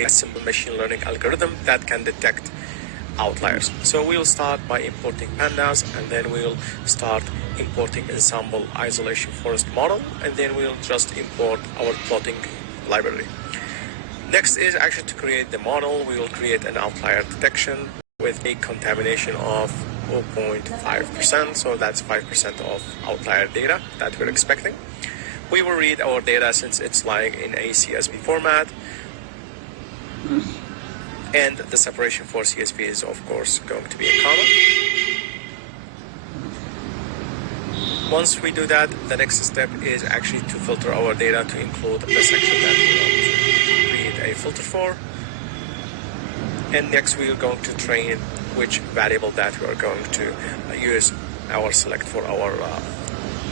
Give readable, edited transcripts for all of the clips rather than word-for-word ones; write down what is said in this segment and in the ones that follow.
a simple machine learning algorithm that can detect outliers. So we'll start by importing pandas, and then we'll start importing ensemble isolation forest model, and then we'll just import our plotting library. Next is actually to create the model. We will create an outlier detection with a contamination of 0.5%, so that's 5% of outlier data that we're expecting. We will read our data since it's lying in a CSV format, and the separation for CSV is of course going to be a comma. Once we do that, the next step is actually to filter our data to include the section that we want to create a filter for. And next we are going to train which variable that we are going to use our select for our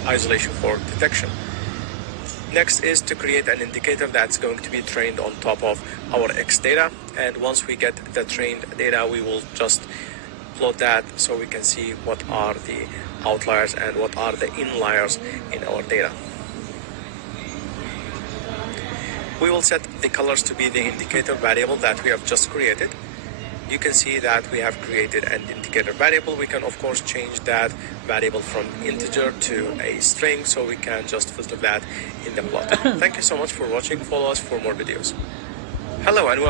isolation for detection. Next is to create an indicator that's going to be trained on top of our X data. And once we get the trained data, we will just plot that so we can see what are the outliers and what are the inliers in our data. We will set the colors to be the indicator variable that we have just created. You can see that we have created an indicator variable. We can of course change that variable from integer to a string, so we can just filter that in the plot. Thank you so much for watching. Follow us for more videos. Hello and welcome.